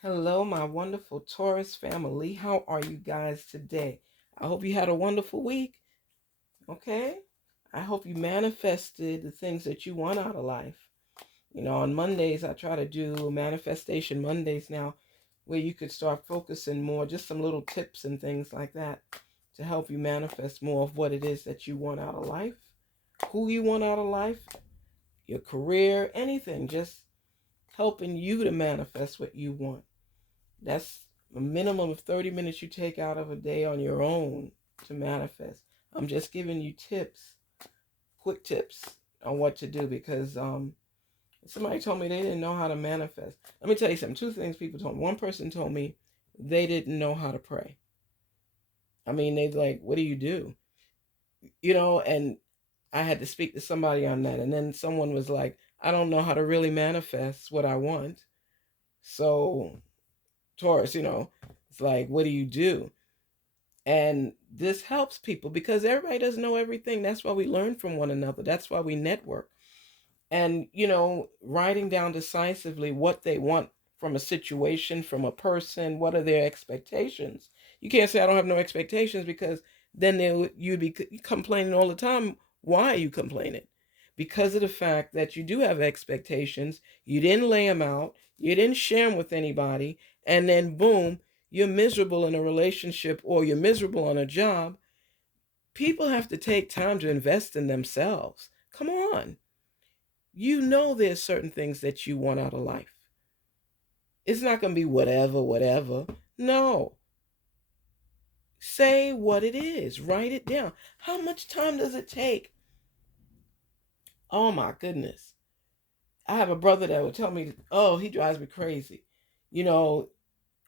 Hello, my wonderful Taurus family. How are you guys today? I hope you had a wonderful week. Okay? I hope you manifested the things that you want out of life. On Mondays, I try to do Manifestation Mondays now, where you could start focusing more, just some little tips and things like that to help you manifest more of what it is that you want out of life, who you want out of life, your career, anything, just helping you to manifest what you want. That's a minimum of 30 minutes you take out of a day on your own to manifest. I'm just giving you tips, quick tips on what to do because somebody told me they didn't know how to manifest. Let me tell you something. Two things people told me. One person told me they didn't know how to pray. I mean, they're like, what do you do? And I had to speak to somebody on that. And then someone was like, I don't know how to really manifest what I want. So, Taurus, it's like, what do you do? And this helps people because everybody doesn't know everything. That's why we learn from one another. That's why we network. And, writing down decisively what they want from a situation, from a person, what are their expectations. You can't say I don't have no expectations because then you'd be complaining all the time. Why are you complaining? Because of the fact that you do have expectations. You didn't lay them out. You didn't share them with anybody. And then boom, you're miserable in a relationship or you're miserable on a job. People have to take time to invest in themselves. Come on. There's certain things that you want out of life. It's not going to be whatever, whatever. No. Say what it is. Write it down. How much time does it take? Oh my goodness. I have a brother that would tell me, oh, he drives me crazy. You know,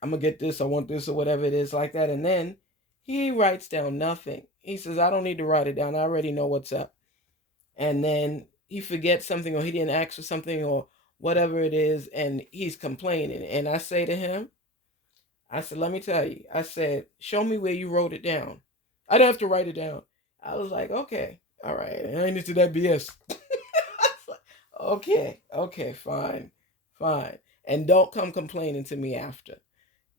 I'm going to get this, I want this, or whatever it is like that. And then he writes down nothing. He says, I don't need to write it down. I already know what's up. And then he forgets something or he didn't ask for something or whatever it is. And he's complaining. And I say to him, I said, let me tell you. I said, show me where you wrote it down. I didn't have to write it down. I was like, okay, all right. I ain't into that BS. Okay, fine, fine. And don't come complaining to me after.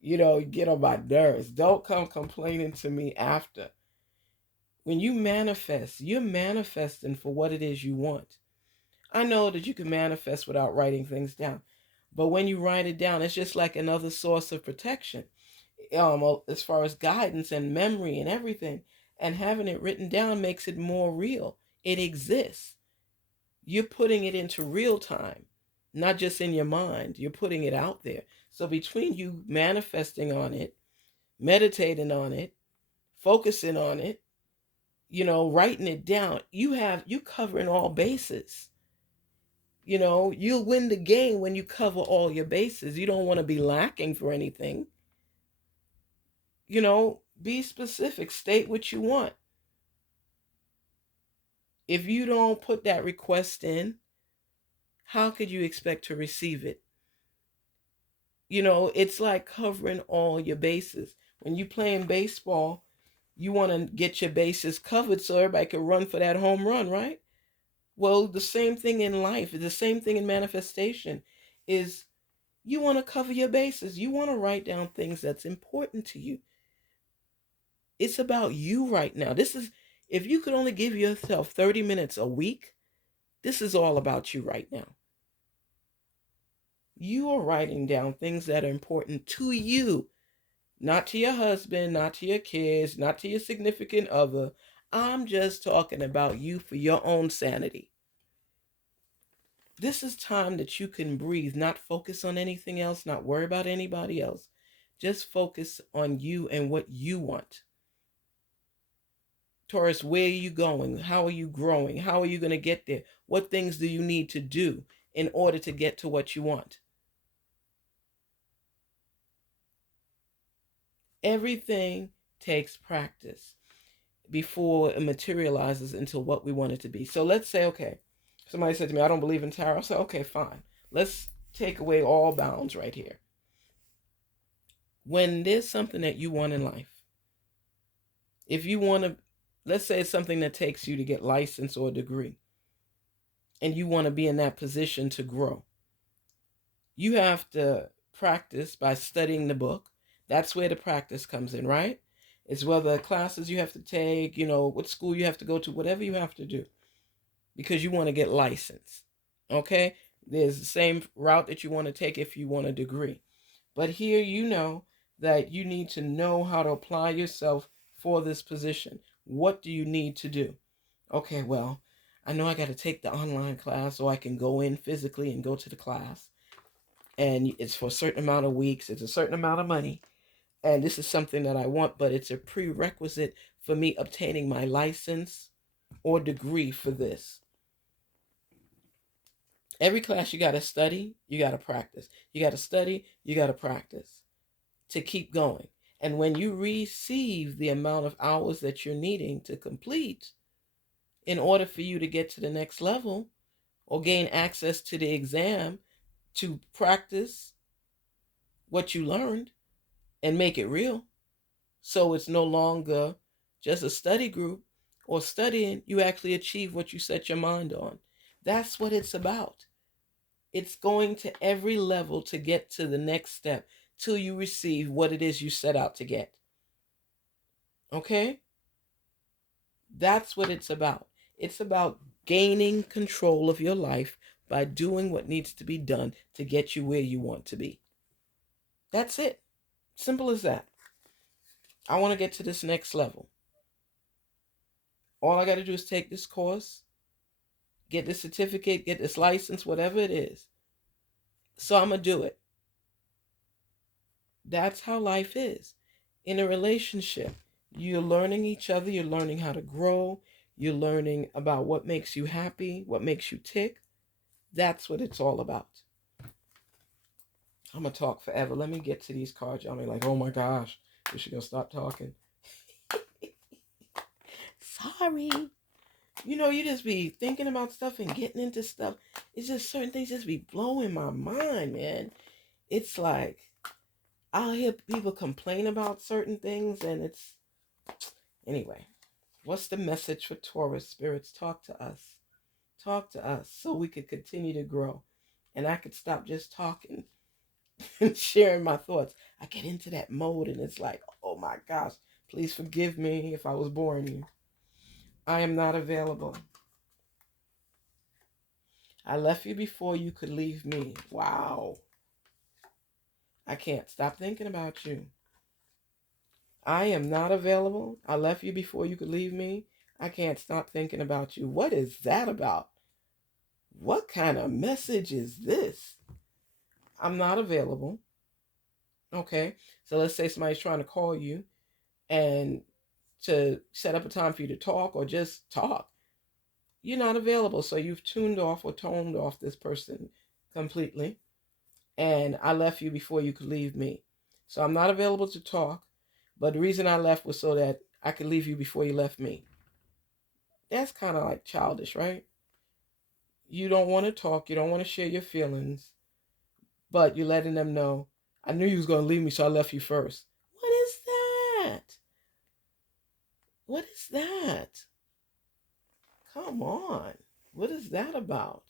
Get on my nerves. Don't come complaining to me after. When you manifest, you're manifesting for what it is you want. I know that you can manifest without writing things down, but when you write it down, it's just like another source of protection, as far as guidance and memory and everything. And having it written down makes it more real. It exists. You're putting it into real time, not just in your mind. You're putting it out there. So between you manifesting on it, meditating on it, focusing on it, writing it down, you covering all bases. You'll win the game when you cover all your bases. You don't want to be lacking for anything. Be specific, state what you want. If you don't put that request in, how could you expect to receive it? It's like covering all your bases. When you playing baseball, you want to get your bases covered so everybody can run for that home run, right? Well, the same thing in life, the same thing in manifestation is you want to cover your bases. You want to write down things that's important to you. It's about you right now. If you could only give yourself 30 minutes a week, this is all about you right now. You are writing down things that are important to you, not to your husband, not to your kids, not to your significant other. I'm just talking about you for your own sanity. This is time that you can breathe, not focus on anything else, not worry about anybody else. Just focus on you and what you want. Taurus, where are you going? How are you growing? How are you going to get there? What things do you need to do in order to get to what you want? Everything takes practice before it materializes into what we want it to be. So let's say, okay, somebody said to me, I don't believe in tarot. So, okay, fine. Let's take away all bounds right here. When there's something that you want in life, if you want to, let's say it's something that takes you to get license or a degree, and you want to be in that position to grow, you have to practice by studying the book. That's where the practice comes in, right? It's whether classes you have to take, what school you have to go to, whatever you have to do, because you want to get licensed. Okay? There's the same route that you want to take if you want a degree. But here you know that you need to know how to apply yourself for this position. What do you need to do? Okay, well, I know I got to take the online class so I can go in physically and go to the class. And it's for a certain amount of weeks, it's a certain amount of money. And this is something that I want, but it's a prerequisite for me obtaining my license or degree for this. Every class you got to study, you got to practice. You got to study, you got to practice to keep going. And when you receive the amount of hours that you're needing to complete in order for you to get to the next level or gain access to the exam to practice what you learned and make it real, so it's no longer just a study group or studying, you actually achieve what you set your mind on. That's what it's about. It's going to every level to get to the next step till you receive what it is you set out to get. Okay? That's what it's about. It's about gaining control of your life by doing what needs to be done to get you where you want to be. That's it. Simple as that. I want to get to this next level. All I got to do is take this course, get this certificate, get this license, whatever it is. So I'm going to do it. That's how life is. In a relationship, you're learning each other, you're learning how to grow, you're learning about what makes you happy, what makes you tick. That's what it's all about. I'm going to talk forever. Let me get to these cards. Y'all be like, oh my gosh, is she going to stop talking? Sorry. You just be thinking about stuff and getting into stuff. It's just certain things just be blowing my mind, man. It's like, I'll hear people complain about certain things and it's... Anyway, what's the message for Taurus spirits? Talk to us. Talk to us so we could continue to grow. And I could stop just talking and sharing my thoughts. I get into that mode and it's like, oh my gosh, please forgive me if I was boring you. I am not available. I left you before you could leave me. Wow. I can't stop thinking about you. I am not available. I left you before you could leave me. I can't stop thinking about you. What is that about? What kind of message is this? I'm not available. Okay. So let's say somebody's trying to call you and to set up a time for you to talk or just talk. You're not available. So you've tuned off or toned off this person completely. And I left you before you could leave me. So I'm not available to talk. But the reason I left was so that I could leave you before you left me. That's kind of like childish, right? You don't want to talk. You don't want to share your feelings. But you're letting them know, I knew you was going to leave me, so I left you first. What is that? What is that? Come on. What is that about?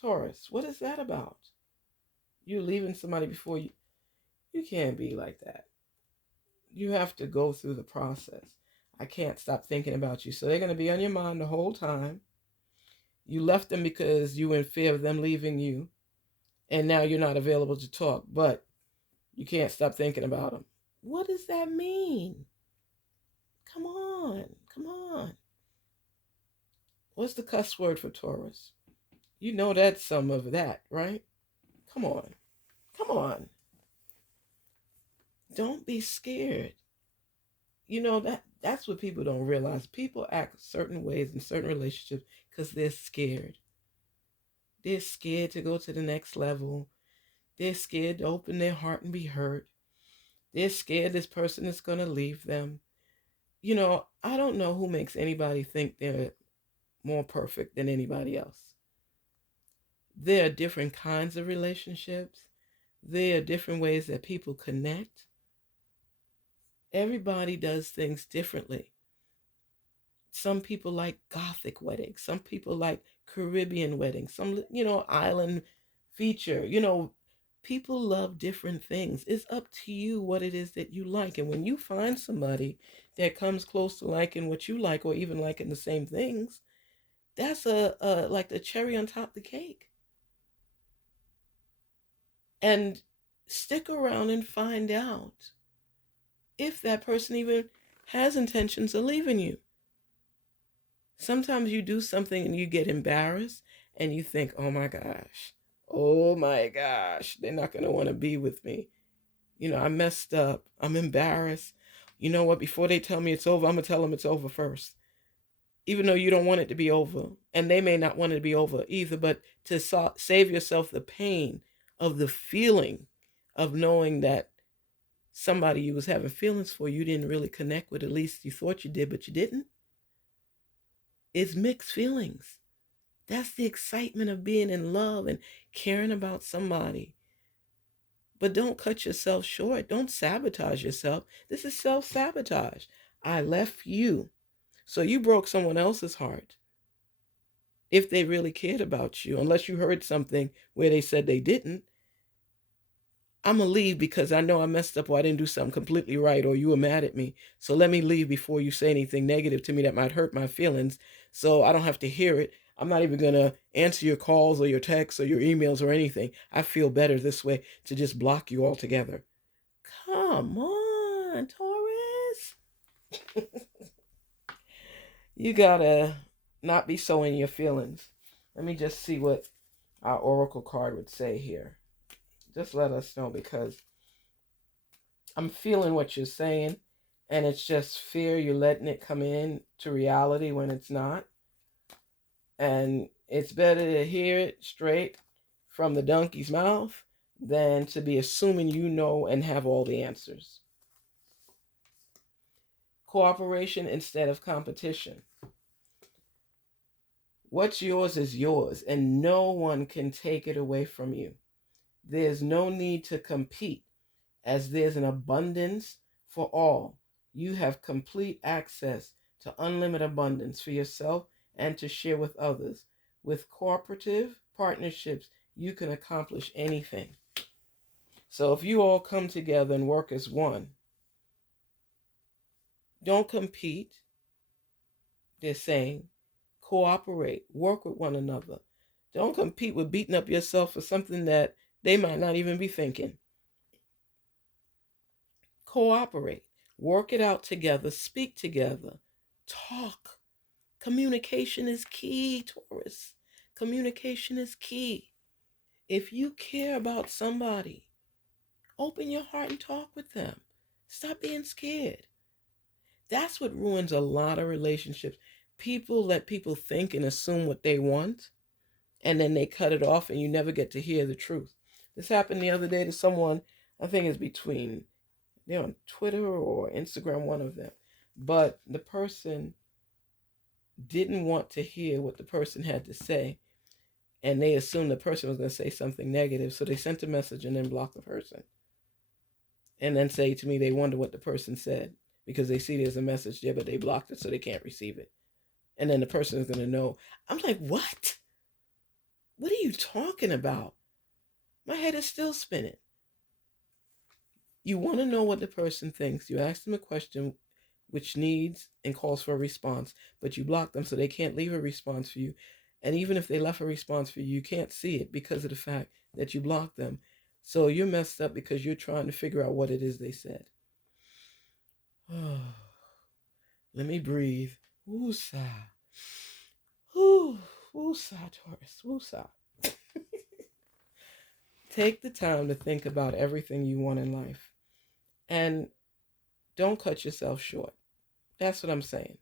Taurus, what is that about? You leaving somebody before you... You can't be like that. You have to go through the process. I can't stop thinking about you. So they're going to be on your mind the whole time. You left them because you were in fear of them leaving you. And now you're not available to talk. But you can't stop thinking about them. What does that mean? Come on. Come on. What's the cuss word for Taurus? You know that's some of that, right? Come on. Come on. Don't be scared. That's what people don't realize. People act certain ways in certain relationships because they're scared. They're scared to go to the next level. They're scared to open their heart and be hurt. They're scared this person is going to leave them. I don't know who makes anybody think they're more perfect than anybody else. There are different kinds of relationships. There are different ways that people connect. Everybody does things differently. Some people like Gothic weddings. Some people like Caribbean weddings. Some, island feature. People love different things. It's up to you what it is that you like. And when you find somebody that comes close to liking what you like or even liking the same things, that's a like the cherry on top of the cake. And stick around and find out if that person even has intentions of leaving you. Sometimes you do something and you get embarrassed and you think, oh my gosh, they're not going to want to be with me. I messed up. I'm embarrassed. You know what? Before they tell me it's over, I'm going to tell them it's over first. Even though you don't want it to be over. And they may not want it to be over either, but to save yourself the pain of the feeling of knowing that somebody you was having feelings for, you didn't really connect with. At least you thought you did, but you didn't. It's mixed feelings. That's the excitement of being in love and caring about somebody. But don't cut yourself short. Don't sabotage yourself. This is self-sabotage. I left you. So you broke someone else's heart. If they really cared about you, unless you heard something where they said they didn't, I'm going to leave because I know I messed up or I didn't do something completely right or you were mad at me. So let me leave before you say anything negative to me that might hurt my feelings so I don't have to hear it. I'm not even going to answer your calls or your texts or your emails or anything. I feel better this way to just block you altogether. Come on, Taurus. You gotta not be so in your feelings. Let me just see what our oracle card would say here. Just let us know because I'm feeling what you're saying and it's just fear. You're letting it come in to reality when it's not. And it's better to hear it straight from the donkey's mouth than to be assuming you know and have all the answers. Cooperation instead of competition. What's yours is yours, and no one can take it away from you. There's no need to compete, as there's an abundance for all. You have complete access to unlimited abundance for yourself and to share with others. With cooperative partnerships, you can accomplish anything. So if you all come together and work as one, don't compete, they're saying. Cooperate, work with one another. Don't compete with beating up yourself for something that they might not even be thinking. Cooperate, work it out together, speak together, talk. Communication is key, Taurus. Communication is key. If you care about somebody, open your heart and talk with them. Stop being scared. That's what ruins a lot of relationships. People let people think and assume what they want, and then they cut it off and you never get to hear the truth. This happened the other day to someone, I think it's between, they're on Twitter or Instagram, one of them. But the person didn't want to hear what the person had to say, and they assumed the person was going to say something negative, so they sent a message and then blocked the person. And then say to me they wonder what the person said because they see there's a message there, but they blocked it so they can't receive it. And then the person is going to know. I'm like, what? What are you talking about? My head is still spinning. You want to know what the person thinks. You ask them a question which needs and calls for a response, but you block them so they can't leave a response for you. And even if they left a response for you, you can't see it because of the fact that you blocked them. So you're messed up because you're trying to figure out what it is they said. Let me breathe. Woosah. Woosah, Taurus. Woosah. Take the time to think about everything you want in life. And don't cut yourself short. That's what I'm saying.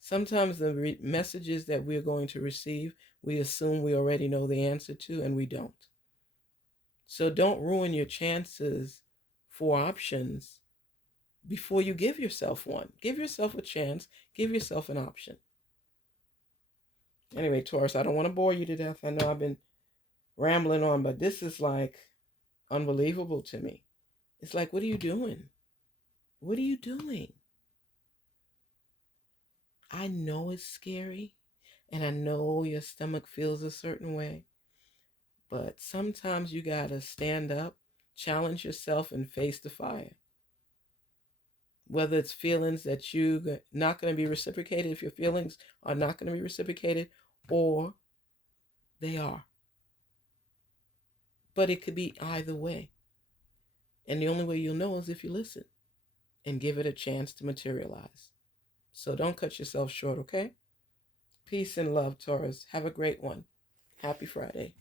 Sometimes the messages that we're going to receive, we assume we already know the answer to, and we don't. So don't ruin your chances for options before you give yourself one. Give yourself a chance. Give yourself an option. Anyway, Taurus, I don't want to bore you to death. I know I've been rambling on, but this is like unbelievable to me. It's like, what are you doing? What are you doing? I know it's scary, and I know your stomach feels a certain way, But sometimes you got to stand up, challenge yourself, and face the fire. Whether it's feelings that you're not going to be reciprocated, if your feelings are not going to be reciprocated, or they are. But it could be either way. And the only way you'll know is if you listen and give it a chance to materialize. So don't cut yourself short, okay? Peace and love, Taurus. Have a great one. Happy Friday.